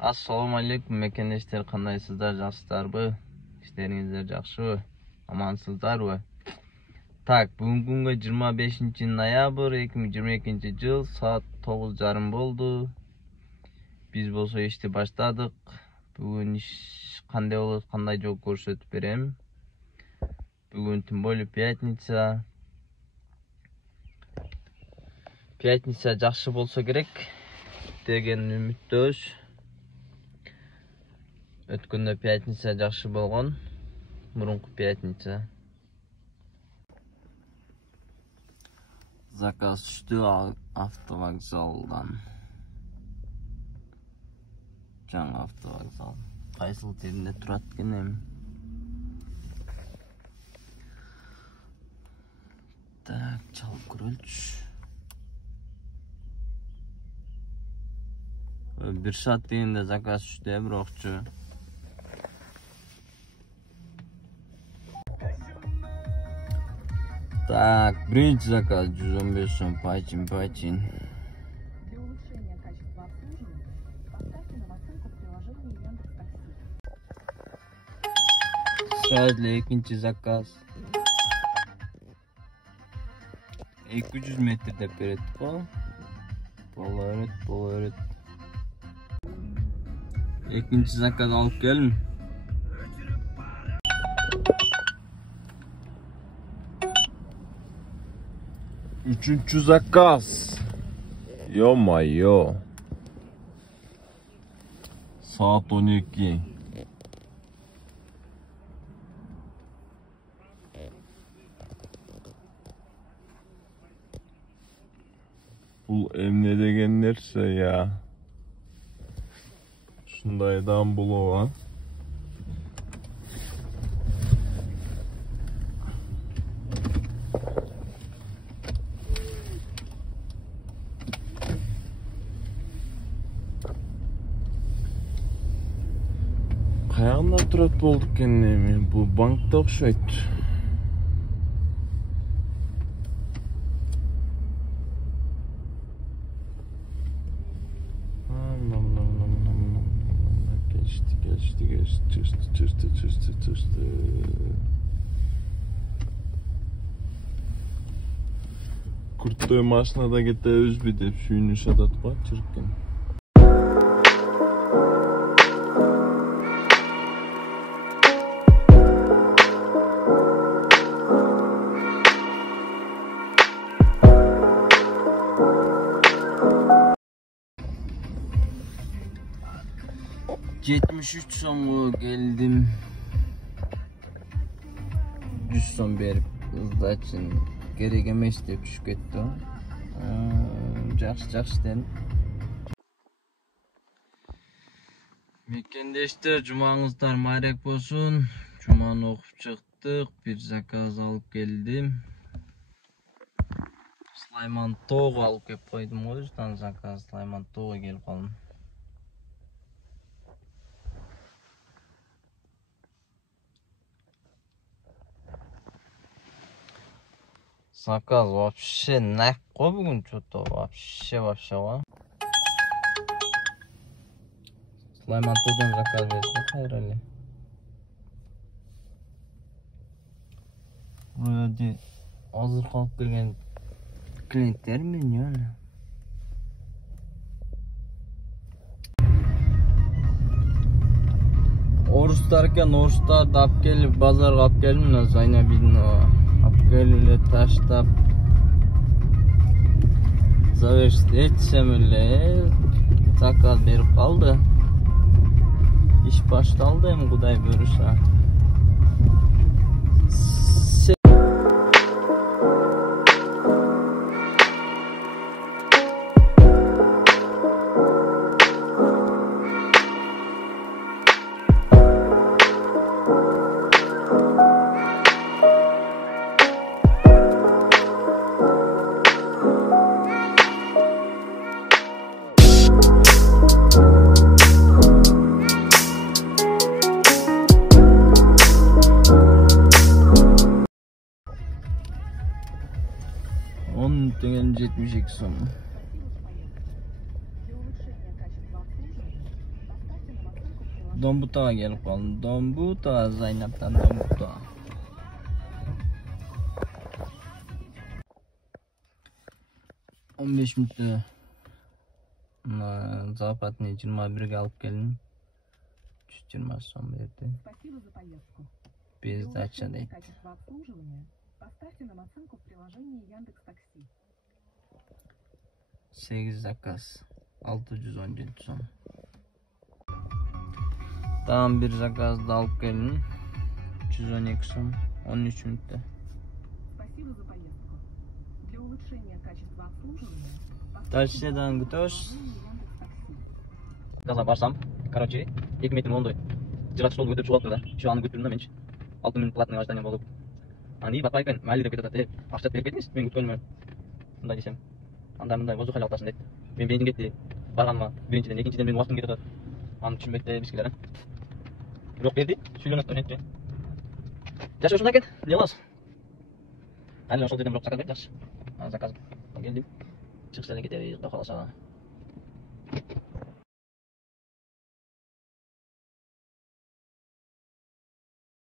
Assalamu alaikum mekendештер, кандайсыздар, жакшысыздарбы? Иштериңиздер жакшыбы? Амансыздарбы? Так, бүгүнкү күнгө 25 ноябрь 2022 жыл, саат 9:30 болду. Биз болсо ишти баштадык. Бүгүн иш кандай болот, кандай жооп көрсөтүп берем. Бүгүн тем более пятница. Пятница жакшы болсо керек деген үмүттөбүз. Өткөндө пятница жакшы болгон. Мурунку пятница. Заказ түштү автовокзалдан. Жаңы автовокзал. Кайсыл жеринде турат экен эми? Так, чалып көрөлүчү. Bir saat degенде заказ түштү, бирокчу. Так, биринчи заказ 115 сом, пачин. Сразу экинчи заказ. 200 метр деп берет го. Боло. Экинчи заказ алып келдим. Üçüncü zakaz. Yo-mayo. Saat 12. Bu emne degen nerse ya. Şundaydan buluğa. Kayağında turat bulduk kendimi. Bu bankta okşayt. Geçti. Kurtluğu maşına da gitti özbü deyip suyunu şadatma çırpın. $73 som'a geldim. 100 som berip ızdachın gerek emes dep tushib ketdi. Жақсы den. Mekendештер, жумаңыздар марек болсун. Жуманы окуп чыктык, bir заказ алып келдим. Слайман тоого алып кеп койдум го, жутан заказ Слайман тоого келип калдым. Заказ вообще нах го бүгүн что-то вообще го. Слайман тоодон заказ берди кайра эле. Вроде азыр калып келген клиенттер менен. Орустар экен, орустарды алып келип базарга алып келдим, мына Зайнабидин Апгелиле таштап завершить этсем эле заказ берип калды. Иш башталды эми, Кудай буйруса. Dengan 72 som. Dombutaga gelip kaldım. Dombuta Zeynep'ten Dombuta. On 15 minutda zapatni 21 ga olib keldim. 320 so'm berdi. Спасибо за поездку. Без Для дачи улучшения deydi. качества обслуживания поставьте нам оценку в приложении Яндекс.Такси. 8 zakaz 617 so'm. Tamam, bir zakaz da alıp geldim. 312 so'm 13 minutda. Спасибо за поездку. Для улучшения качества обслуживания Taksidan в gidiyoruz. приложении Яндекс.Такси. Gaza barsam, короче, 2 metrim oldu. Cırat stolu götürüp çoğalttı da. Şu anı götürdüm ben hiç. 6 minut platını ağaçtan bolup. Hani bakayken, mali de ketati. Akşat verip etiniz, ben götürmüyorum. Bunday desem. Anday bozu hal altasın dedi. Ben beynim gitti. Barganma, birinciden, ikinciden benim vaktim gitti. Anı düşünmekte biskilere. Yok verdi, sülüyorsun etti. Yaşa şundan git, yalaz. Hani sol dedim, yok sakal bekler. Zakaz geldim. Çıkışlarına gidelim, daha kalasa.